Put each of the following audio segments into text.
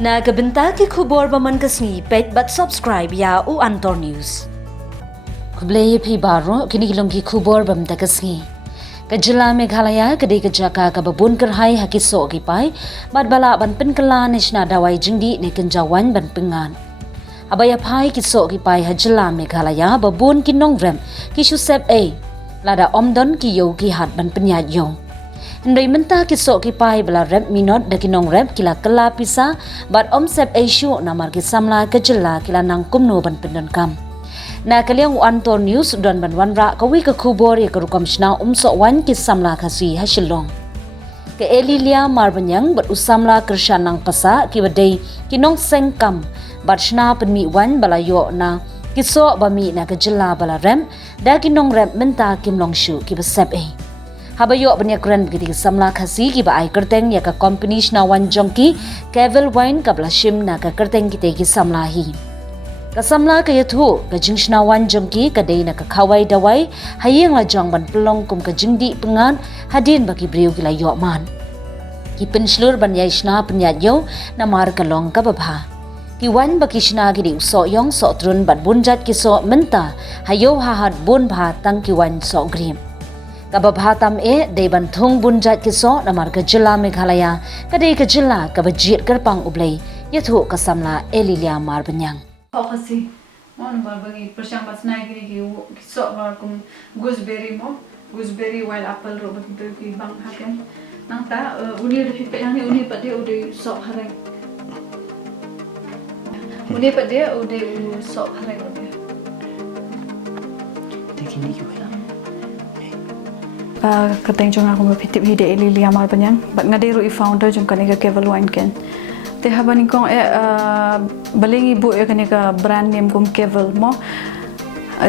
Nagabenta ki khubor baman kasni pet but subscribe ya u Antor News. Kublay phi baro kini kilom ki khubor bam ta kasni. Kajila Meghalaya kadai kajaka kababun kerhai hakiso ki pai bad bala ban penkala nishna dawai jingdi ne kenjawan ban pengan. Abaya pai kiso ki pai hajila Meghalaya babun kinong rem ki shusep a lada omdon ki yo ki hat ban penyat yo. Hendai menta kiso ki pai bala rem minot da kinong rem kila kela pisa bad om sep a shu namar ki samla kajila kila nang kumno ban pendon kam. Na kaliang Antor News don ban wanra kawi ke khubor ya kerukam shna so wan ki samla khasi hasilong. Ke Elilia marbanyang bat usamla kershanang pasa ki badai kinong sengkam bat shna penmi wan balayo na kiso bami na kajila bala rem da kinong rem menta kimlong shu ki basep a. Habayo banyak keren begitu samla khasi ki ba ai kerteng ya ka company shna wan jongki Kevel Wine kabla shim na ka kerteng ki ki samla hi. Kasamla kaya thu kajing shna wan jongki kadai na ka khawai dawai hayeng la jong ban pelong kum ka jingdi pengan hadin baki briu ki la yo man. Ki penslur ban yai shna penyat yo na mar ka long ka babha. Ki wan baki shna ki di so yong so trun ban bunjat ki so menta hayo hahat bun bha tang ki wan so grim. Kababhatam day banthung bunjat kiso namar kajila Meghalaya kadai kajila kabajit kerpang ublay yathu kasamla Elilia marbanyang. Kasi mo naman bangi persyang basnay gini kiso mar kum gooseberry wild apple ro begitu ki bang haken nang ta uni de pipe yang ni uni pade ude sok hareng uni pade ude sok hareng ude Tekini juga. Kateng jong aku mapitip hide Elilia marbanyang bat ngadiru I founder jong kaniga Kevel Wine ken te habani kong baling ibu ya kaniga brand name kum Kevel mo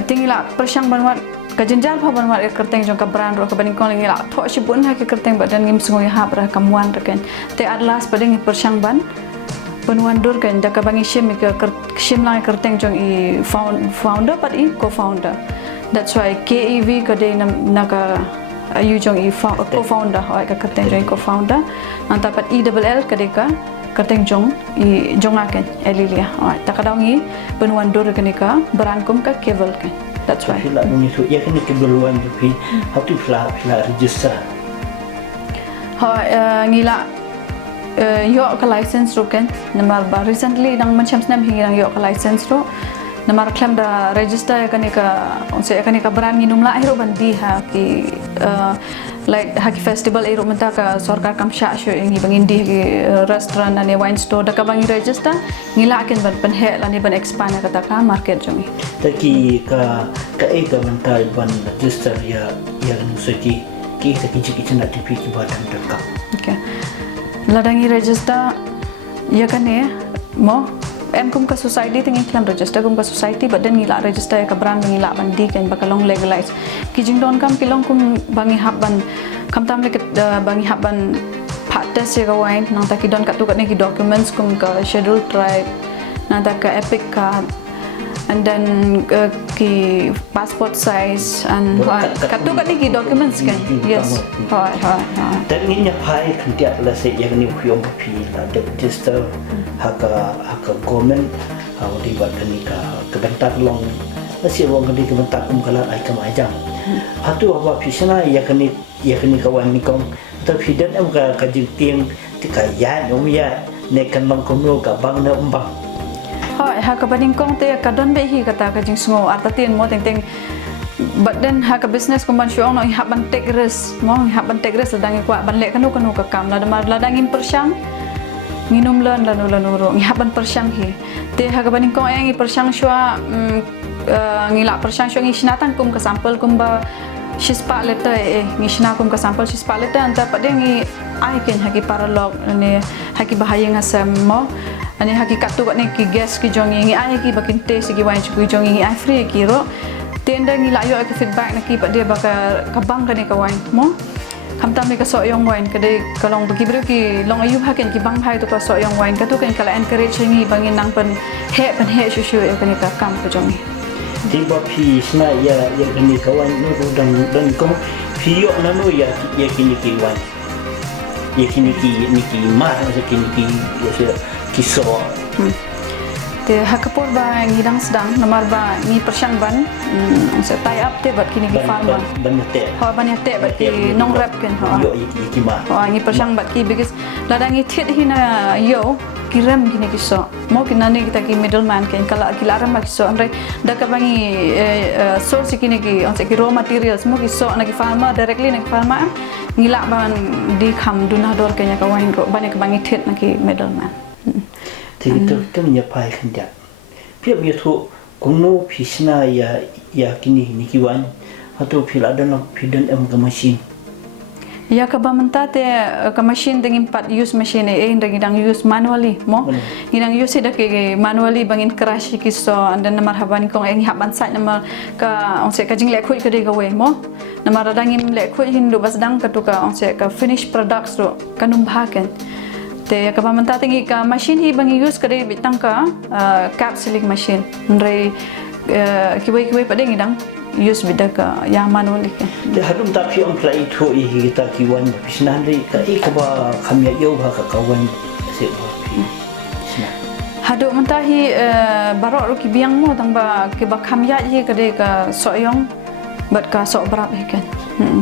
tingila persyang banwat kajenjal pa banwat kerteng jong ka brand ro ka baning kong lingila tho sibun ha ke kerteng badan ngim sungoi ha bra kamuan reken te adlas bading persyang ban penuan dur kan da ka bangi shim ke shim lang kerteng jong I founder but I co-founder. That's why KEV kadai naga ayu jong I co-founder oi ka kerteng jong co-founder nang tapat ELL kadai ka kerteng jong I jongaken Elilia oi takadang I penuan dur kenika berankum ka Kevel kan. That's why Fila bunyi tu ya kan Kevel Wine tu hatu fila register. Ngila yo ka license ro kan namar ba recently nang macam snam hingi yo ka license ro namar claim da register kanika onse kanika brand nginum la hero bandi ha ki like haki festival ero menta ka sarkar kam sha sho ingi bangindi ki restaurant ane wine store da ka bangi register ngila akin ban he la ne ban expand ka ta ka market jongi Taki ka ega mental ban register ya nusaki ki taki ciki na tipi ki badan terkap. Okay ladangi register ya kan ya mo em kum ka society tingi klam register kum ka society badan ngila register ka brand ngila bandi kan bakalong legalize kijing don kam kilong kum bangi habban kam tam leket bangi habban pates ya ka wine nang ta ki don ka tu ka ki documents kum ka schedule tribe nang ta ka epic card and then ki passport size and ka tu ka ki documents kan yes ha Dan ini pai kan dia la se yang ni huyong pi la de register haka government di buat kenika kebentar long masih wong di kebentar kala ai kam ajam hatu apa pisana ya kani kawan ni kong tapi dan am ka jingting tika ya nom ya ne kan long komlo ka bang na umbang ha ka baning kong te ka don be hi kata ka jing sungo artatin mo teng but then ha ka business kumban syong no ha ban take risk mo ha ban take risk ladang kwa ban le kanu ka kam ladangin persyang nginum lan lanu ro ha ban persyang hi te ha ka baning kong ai persyang shwa ngila persyang shwa ngi sinatan kum ka sampel kum ba shispa letter ngi sina kum ka sampel shispa letter anta pade ngi ai ken ha ki paralog ne ha ki bahaya ngasam mo ane ha ki katu ne ki gas ki jongi ngi ai ki bakin te sigi wine ki jongi ngi ai free ki ro tenda ngi layo ke feedback naki pak dia bakal kabang kan ka wine mo kamtam ni ka so yong wine kadai kalong bagi bro ki long ayu haken ki bang hai to ka so yong wine ka tu kan kala encourage ngi bangin nang pen he shu kan ka kam ka jongi di ba pi sna ya ni kawan no dan ko pi yo na no ya kini ki wan ya kini ki mar ya kini ki ya kisah te hakapur ba ngidang sedang namar ba ngi persang ban se tie up te bat kini ki farma banyak teh banyak te bat ki nong rap ken yo ikima ngi persang bat ki because ladang ngi thit hina yo kiram kini kiso mo kinani kita ki middleman ken kala kilaram ba kiso andre daka bangi source kini ki on se ki raw materials mo kiso na ki farma directly na ki farma ngila ban di kham dunador kenya ka wain ro banyak bangi thit na ki middleman thì tôi nhập phải khẩn đẹp phía biệt thụ cũng nô phía na ya kini ni kiwan atau phía là dalam phía dan em ke machine ya ka bamanta te ka machine dengan 4 use machine dengan dang use manually mo ngidang use da ke manually bangin crash ki so and then namar haban kong eng haban site namar ka on se ka jing le khoi ka de ga we mo namar dangin le khoi hindu bas dang ka tu ka on se ka finished products ro kanum bhaken te ka bamanta tingi ka machine hi bangi use ka de bitang ka capsuling machine ndre kiwai pa ding dang use bidaka ya manually ke de hadum ta fi on play thu I kita kiwan pisna ri ka I ka ba khamya yo ba ka kawan se ba fi hadu mentahi barok ru ki biang mo tang ba ke ba khamya hi ka de ka soyong bat ka so berap kan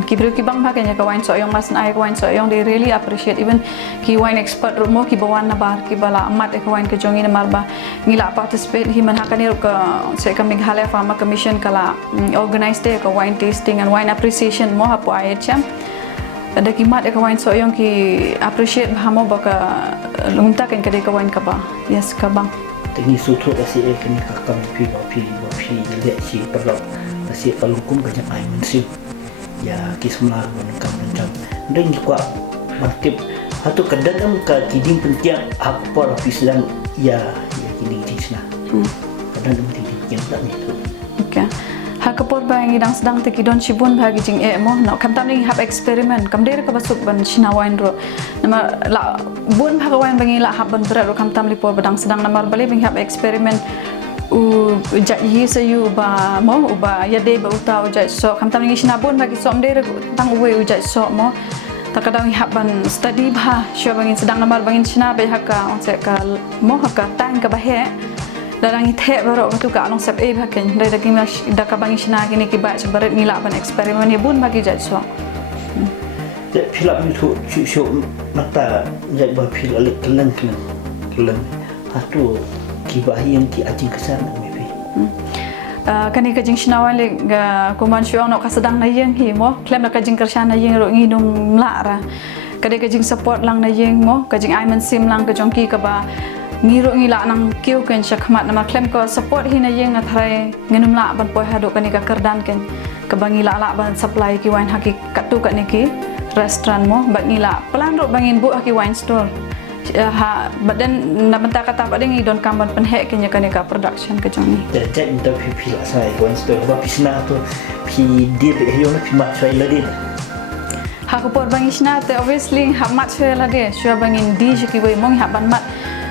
ki bru ki bang ba kanya ka wine soyong mas ai ka wine soyong they really appreciate even ki wine expert ru mo ki bawan na bar ki bala amat ka wine ka jongi na marba ngila participate hi man hakani ru ka se ka Meghalaya Pharma Commission kala organize de ka wine tasting and wine appreciation mo ha po ai cham ada ki mat ka wine soyong ki appreciate ba mo ba ka lunta kan ka de ka wine ka ba yes ka bang tengi sutu ka si kini ka kam pi le si perlo si kalau kum ka japai mensi ya kisma menkam mencam dan juga martip atau kadang ka kiding penting apa para pislan ya kini tisna kadang penting yang tak itu okay hakapor ba ngi dang sedang te kidon chibun bagi jing mo no kam tam ni hab experiment kam der ka basuk ban chinawain ro nama la bun bhagawan bangi la hab ban berat ro kam tam li por badang sedang namar bali bing hab experiment ja yi sa yu ba mo ba ya de ba uta ja so kam tam ngi sinabun bagi som der tang we ja so mo takadang haban study ba syo bangin sedang namar bangin sina be hakka on se ka mo hakka tang ka ba he darang ithe baro tu ka long sep e ba ken dai daki ma da ka bangin sina kini ki ba barat ngila ban eksperimen ni bun bagi ja so de philap ni thu syo mata ja ba phil alik kelang atu kibahian ki ajing kesan mepi kani ka jing shinawan le kuman syong no kasadang na yeng hi mo klem na ka jing kershan na yeng ro nginum la ra kade ka jing support lang na yeng mo ka jing aiman sim lang ka jongki ka ba ngiro ngila nang kiu ken shakmat na klem ko support hi na yeng athai nginum la ban poi hado kani ka kerdan ken ka bangila la ban supply ki wine haki katu ka niki restaurant mo bangila plan ro bangin bu haki wine store ha badan na benta kata badeng idon kamban penhe kenya ka production ke jongi jajak into pi asai wine store ba pisna to pi dir yo na pi mat sai ladin ha ko por bangisna te obviously ha mat sai lade syo bangin di ki we mong ha ban mat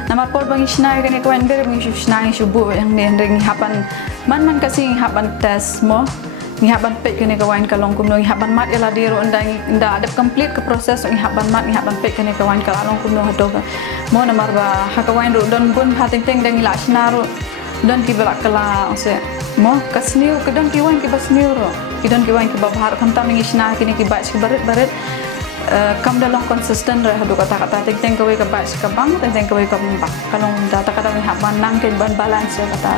nama por bangisna kene ko en ber bangi shna ngi shubu yang ne ring hapan man kasing haban test mo ngi haban pe kene ka wine ka long kum no ngi haban mat ela diro ndang nda ada complete ke proses ngi haban mat ngi haban pe kene ka wine ka long kum no hado mo na marba ha ka wine ro don bun ha teng teng dang ila shnaro don ki bela kala ose mo kasniu ke don ki wine ki basniu ro ki don ki wine ki babhar kam tam ngi shna kene ki ba ki baret kam dalam konsisten re hado kata teng teng ka we ka ba ka bang teng teng ka we ka bang kalong data kata ngi haban nang ken ban balance kata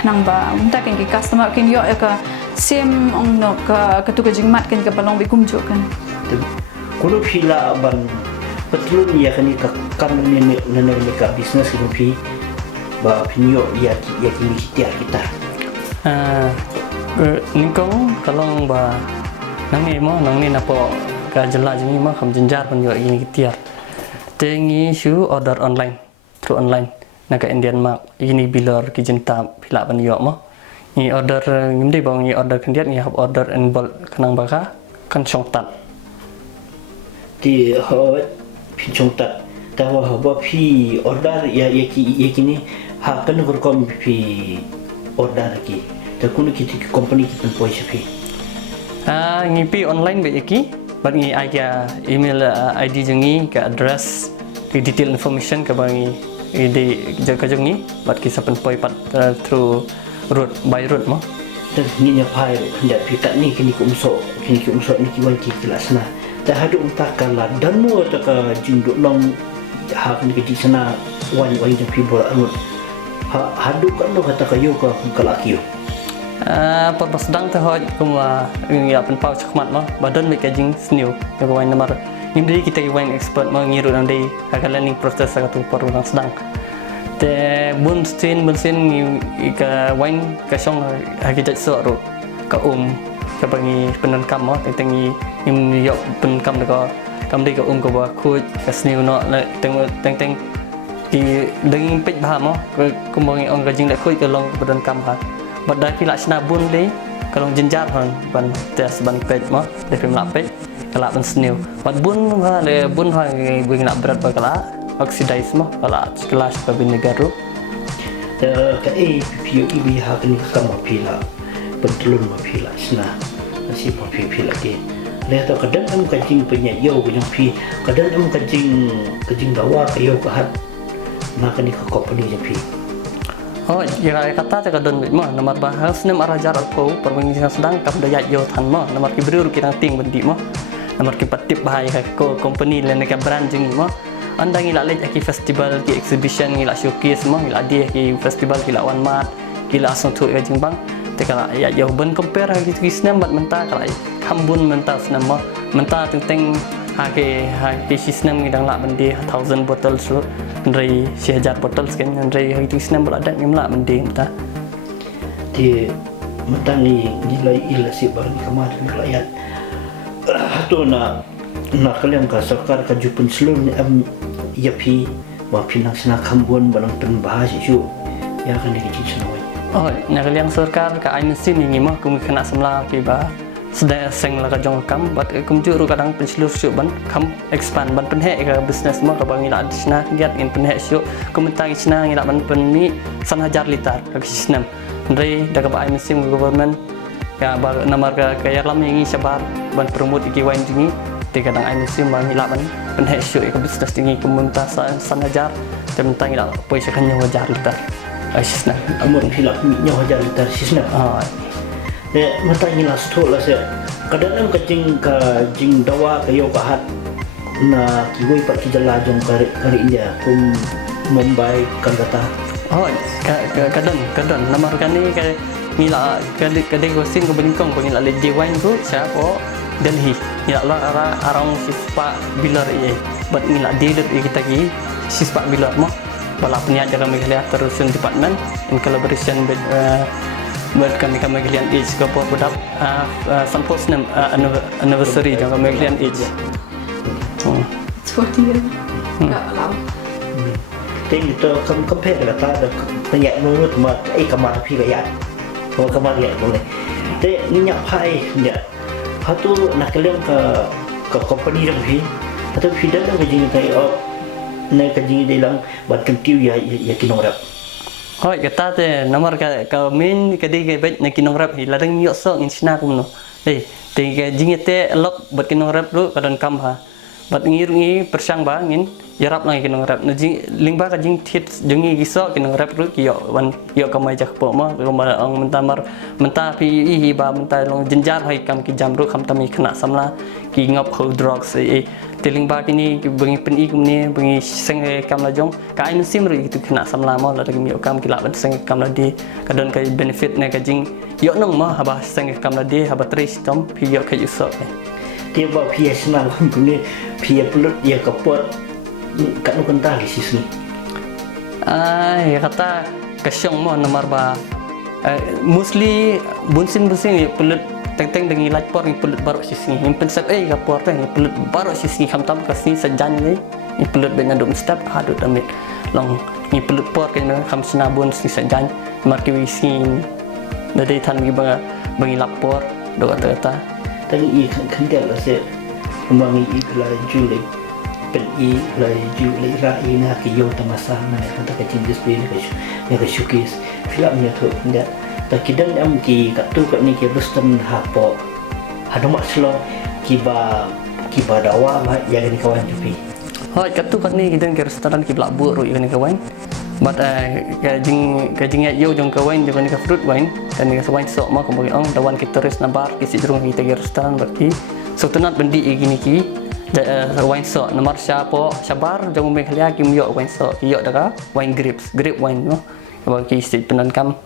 kanang ba unta ken ki customer ken yo ka sim ong no ka tu ka jingmat ken ka balong bi kumjo kan kulo phila ban betul ya kan ka kam ni ka business kulo phi ba pinyo ya kini kita ningkong kalong ba nang ni napo ka jela jingi ma kham jinjar pan yo ini tiar tengi shu order online through online naka Indian mark ini bilor ki jinta phila pan yo mo ni order ngimdi bang ni order kendiat ni hab order en bol kanang baka kan chong tat di ho pi chong tat ta ho ba pi order ya kini ha kan ko kom pi order ki ta kun ki company ki pen poi pi ngi pi online be ki bat ngi email ID jengi ke address di detail information ke bangi di jaga jongi bat kisah penpoi pat through road by road mo dan ni nyapai hendak pikat ni kini kumsok ni kiwan ki kelasna dah hadu untakala dan mu taka jinduk long ha kini ke sana wan yang people arut hadu kan no kata kayu ka kalaki pot sedang terhoj kuma ya penpau cakmat mo badan packaging snew ya kawan nomor ini kita wine expert mengiru nanti akan learning proses satu perundang sedang. Te bunsin ke wine kasong kita suara ke ke bagi penenkam mo tengi yok penenkam deko kam ke ke bah kuj ke sniu no teng di dengan pej bah mo ke kumbangi ong gajing le kuj ke long penenkam ha. Badai pilak senabun deh kalau jenjar han ban tes ban pej mo de pemlak pej kalak ban snew wat bun le bun ha bagi nak berat bakala oxidize mo kalak kelas babin negara ka PPU ibi ha kini kam pila pentelun ma pila sna si pila ke le to kadang am kajing punya yo punya pi kadang am kajing dawa ke yo ka hat na kini ka company je pi oh ya kata te kadon mo nomor bahas nem arajar ko perbangi sedang kam daya yo tan mo nomor kibru kita ting bendi mo nomor kipatip bahaya ko company le ka brand jeng mo anda ngila le ki festival ki exhibition ngila showcase mo ngila dia ki festival ngila wan mat ngila asong tu jeng bang te kala ya yo ben compare ki kisnem bat menta kala kambun menta snam mo menta teng ha ke sistem ngidang la bendi 1000 bottles lo ndai 1000 bottles kan ndai ki kisnem bat ada ngimla bendi menta di menta ni nilai ila si bang kemarin rakyat tu na kalian ka sarkar ka jupun selun am yapi wa pinang sina kambun balang pen bahas isu ya kan dikit senoi oh na kalian sarkar ka ain sim ni mah kum kena semla ki ba sedaya seng la ka jong kam bat kum juru kadang penselur syuk ban kam expand ban penhe ka business mah ka bangi la adisna giat in penhe syuk kum tang isna ngi la ban pen ni 1000 liter ka sistem ndai da ka ain sim government ya bar namar ka kaya lam yang sabar ban promote iki wain jingi te kadang ai musim bang hilaban pen hesyo ka business jingi kumunta sanajar tentang ila poi sekan nyawa jar liter asisna amun hilap nyawa jar liter sisna de mata ngila sto la se kadang ka jing dawa ka yo ka hat na kiwai pak kijala jong kari India kum Mumbai Kolkata kadang namar kan ni ka ngila kadang gosin ko bengkong ngila le wine tu siapa Delhi ya lah arang sispa bilar ye but ngila dealer kita ki sispa bilar mo bala peniaga kami lihat terusun department in collaboration with kami lihat age ke produk samples anniversary jang kami lihat age 20 years enggak lama ting itu compare kata banyak menurut mak kamar pi gaya kalau kamar gaya boleh te minyak pai dia hatu nak kalian ke company dah pi atau pi dah ke jing kai op na ke jing dilang bat kentiu ya kinong rap hoi kata te nomor ka min ka di ke bet na kinong rap hi ladang yok sok in sina kum no te ke jing te lok bat kinong rap lu kadon kam ha bat ngirungi persang bangin yarap lagi kinong rap na jing lingba ka jing tit jungi gisok kinong rap ru ki yo kamai jak po ma kamar ong menta pi hi ba menta long jenjar hai kam ki jam ru kham tami khna samla ki ngop ho drugs teling ba kini bengi pen i kum ni bengi seng kam la jong ka ai sim ru itu khna samla ma la mi kam ki la ban seng kam la di kadon ka benefit na ka jing yo nong ma haba seng kam la di haba tris tom pi yo ka yusok dia bawa PS na kum ni pi pelut ya kapot kat nu kental di sini ya kata kasyong mo nomor ba mostly bunsin ya pelut teng dengi lapor ni pelut baru sisi ni pensap kapor teh ni pelut baru sisi kam kasni sejan ni pelut ben adum step hadu damit long ni pelut por kan kam senabun si sejan marki wisi dari tan bangi lapor do kata tadi i kan dia la se membangi i la juli pen i la juli ra i na ki yo ta masana kan ta kacing display ni ka showcase film ni tu dia ta kidan am ki kat tu kat ni ki Boston hapo hado mak slo ki ba dawa ba ya ni kawan jupi Hoi katu kat ni kita ke restoran ki blak bu ru ni kawan. But kajing yo jong kawan jong ni ka fruit wine kan ni ka wine sok ma ko ong dawan kita res nabar ki si drung kita ke restoran berki. So tenat bendi gini ki wine sok nomor siapa sabar jong me khlia ki yo wine sok yo daga wine grapes grape wine no. Bagi si penan kam